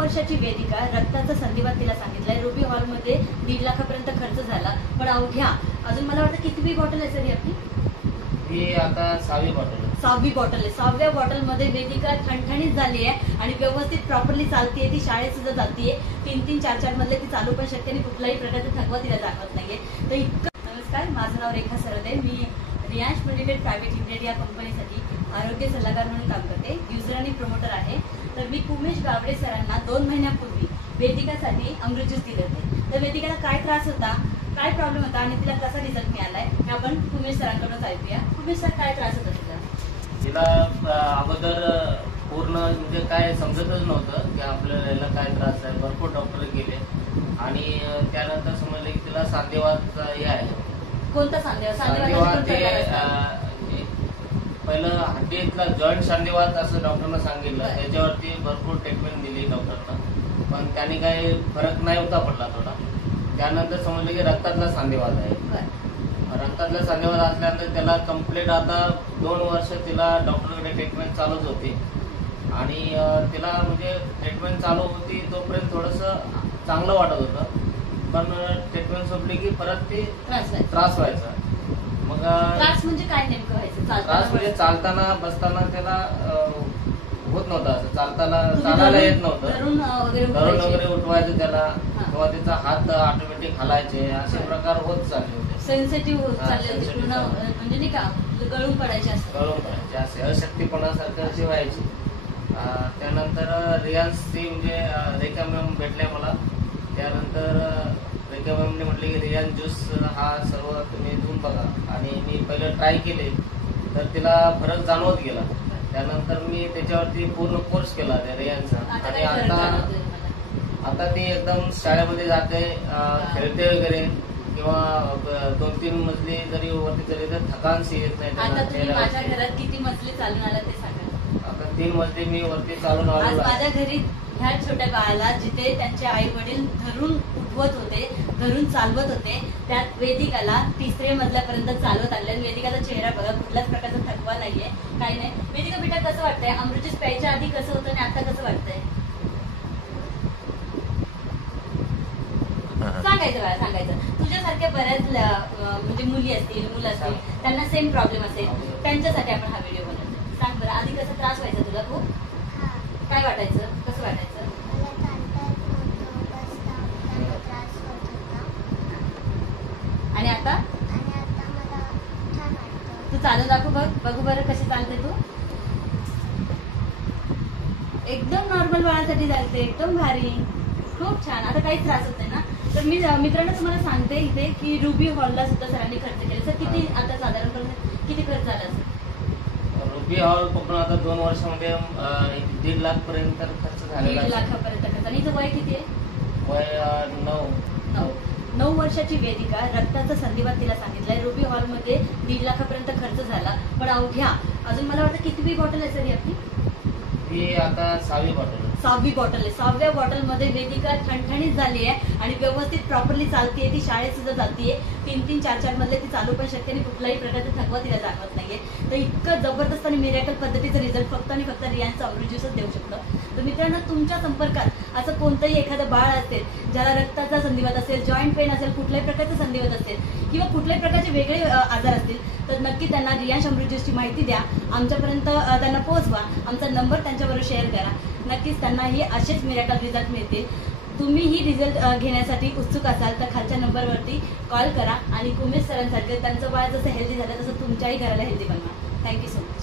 वर्षाची वेदिका, रक्ताचा संधिवात तिला सांगितलाय. रुबी हॉलमध्ये 1.5 लाखापर्यंत खर्च झाला, पण अवघ्या अजून मला वाटतं कितवी बॉटल आहे सर आपली? ही आता 6वी बॉटल आहे. 6वी बॉटल आहे. 6व्या बॉटलमध्ये वेदिका ठणठणीत झाली आहे आणि व्यवस्थित प्रॉपरली चालतीये. ती शाळेत सुद्धा जातीये. 3-3, 4-4 मधले ती चालू पण शकते आणि कुठलाही प्रकारचा थकवा तिला जाणवत नाहीये. तर इतकं. नमस्कार, माझं नाव रेखा सरदे. मी रियांश मेडिटेड प्रायव्हेट लिमिटेड या कंपनीसाठी आरोग्य सल्लागार म्हणून काम करते. युजर आणि प्रमोटर आहे. तर मी उमेश गावडे सरांना 2 महिन्यापूर्वी वेदिकासाठी अमृत ज्यूस दिले होते. तर वेदिकाला काय त्रास होता, काय प्रॉब्लेम होता आणि तिला कसा रिझल्ट मिळालाय हे आपण उमेश सरांकडूनच ऐकूया. उमेश सर, काय त्रास होता तुला? तिला अगोदर पूर्ण म्हणजे काय समजतच नव्हतं की आपल्याला काय त्रास आहे. भरपूर डॉक्टर गेले आणि त्यानंतर समजले की तिला सांधेवात हे आहे. कोणता सांधेवात? पहिलं हड्डीतला जॉईंट सांधेवात असं डॉक्टरना सांगितलं. त्याच्यावरती भरपूर ट्रीटमेंट दिली डॉक्टरना, पण त्याने काही फरक नाही होता पडला थोडा. त्यानंतर समजलं की रक्तातला सांधेवात आहे. रक्तातला सांधेवात असल्यानंतर त्याला कम्प्लीट आता 2 वर्ष तिला डॉक्टरकडे ट्रीटमेंट चालूच होती आणि तिला म्हणजे ट्रीटमेंट चालू होती तोपर्यंत थोडंसं चांगलं वाटत होतं, पण ट्रीटमेंट संपली की परत ती त्रास व्हायचा. मग त्रास म्हणजे काय नेमकं व्हायचं? त्रास म्हणजे चालताना बसताना त्याला होत नव्हतं. असं चालायला येत नव्हतं. धरून वगैरे उठवायचं त्याला, किंवा त्याचा हात ऑटोमॅटिक हलायचे, असे प्रकार होत चालले होते. सेन्सिटिव्ह होत चालले होते पूर्ण, म्हणजे नाही का गळून पडायचे असे अशक्तीपणासारखी व्हायची. त्यानंतर रियांशची म्हणजे रेखा मॅम भेटल्या मला. त्यानंतर रेखा मॅमने म्हटले की रियांश ज्यूस हा सर्व तुम्ही देऊन बघा, आणि मी पहिलं ट्राय केले तर तिला फरक जाणवत गेला. त्यानंतर मी त्याच्यावरती पूर्ण कोर्स केला त्या रियांशचा, आणि आता ती एकदम शाळेमध्ये जाते, खेळते वगैरे, किंवा 2-3 मजली जरी वरती चढली तर थकानशी येत नाही. आता तुम्ही माझ्या घरात किती मजली चालून आला ते सांगा. आता 3 मजली मी वरती चालून आलो. माझ्या घरी ह्या छोट्या बाळाला जिथे त्यांचे आई वडील धरून उठवत होते, धरून चालवत होते, त्यात वेदिकाला 3ऱ्या मजल्यापर्यंत चालवत आणले. वेदिकाचा चेहरा बघा, कुठल्याच प्रकारचा थकवा नाहीये, काही नाही. वेदिका बेटा, कसं वाटतंय? अमृत ज्यूस प्यायच्या आधी कसं होतं आणि आता कसं वाटतंय? सांगायचं बाळा, सांगायचं. तुझ्यासारख्या बऱ्याच म्हणजे मुली असतील, मुलं असतील, त्यांना सेम प्रॉब्लेम असेल, त्यांच्यासाठी आपण हा व्हिडिओ बनवतो. सांग बरं, आधी कसं त्रास व्हायचा तुला? खूप काय वाटायचं? कसं वाटायचं? आणि आता तू चालू दाखव, बघू बरं कशी चालते तू. एकदम नॉर्मल बाळासाठी चालते, एकदम भारी, खूप छान. आता काहीच त्रास होत नाही ना? तर मी मित्रांनो तुम्हाला सांगते इथे की रुबी हॉलला सुद्धा सरांनी खर्च केले. सर, किती आता साधारणपणे किती खर्च झाला असेल? रुबी हॉल पण आता 2 वर्षामध्ये 1.5 लाख पर्यंत खर्च झालेला. 1.5 लाखापर्यंत खर्च. आणि इथं वय किती आहे? वय 9 वर्षाची वेदिका, रक्ताचा संधिवात तिला सांगितलाय. रुबी हॉलमध्ये 1.5 लाखापर्यंत खर्च झाला, पण अवघ्या अजून मला वाटतं कितवी बॉटल आहे सर आपली? ही आता 6वी बॉटल आहे. 6वी बॉटल आहे. 6व्या बॉटलमध्ये वेदिका ठणठणीत झाली आहे आणि व्यवस्थित प्रॉपरली चालतीये. ती शाळेत सुद्धा जातीये. 3-3, 4-4 मधले ती चालू पण शकते आणि कुठलाही प्रकारचा थकवा तिला जाणवत नाहीये. तर इतकं जबरदस्त आणि मिरेकल पद्धतीचं रिझल्ट फक्त आणि फक्त रियांशचं अमृत ज्यूसच देऊ शकतं. तर मित्रांनो, तुमच्या संपर्कात असं कोणतंही एखादं बाळ असेल ज्याला रक्ताचा संधिवात असेल, जॉईंट पेन असेल, कुठल्याही प्रकारचा संधिवात असेल, किंवा कुठल्याही प्रकारचे वेगळे आजार असतील, तर नक्की त्यांना रियांश अमृत ज्यूसची माहिती द्या, आमच्यापर्यंत त्यांना पोहोचवा. आमचा नंबर त्यांच्याबरोबर शेअर करा. नक्कीच त्यांनाही असेच मिरेकल रिझल्ट मिळतील. तुम्हीही रिझल्ट घेण्यासाठी उत्सुक असाल तर खालच्या नंबरवरती कॉल करा आणि उमेश सरांसारखे त्यांचं बाळ जसं हेल्दी झालं तसं तुमच्याही घराला हेल्दी बनवा. Thank you so much.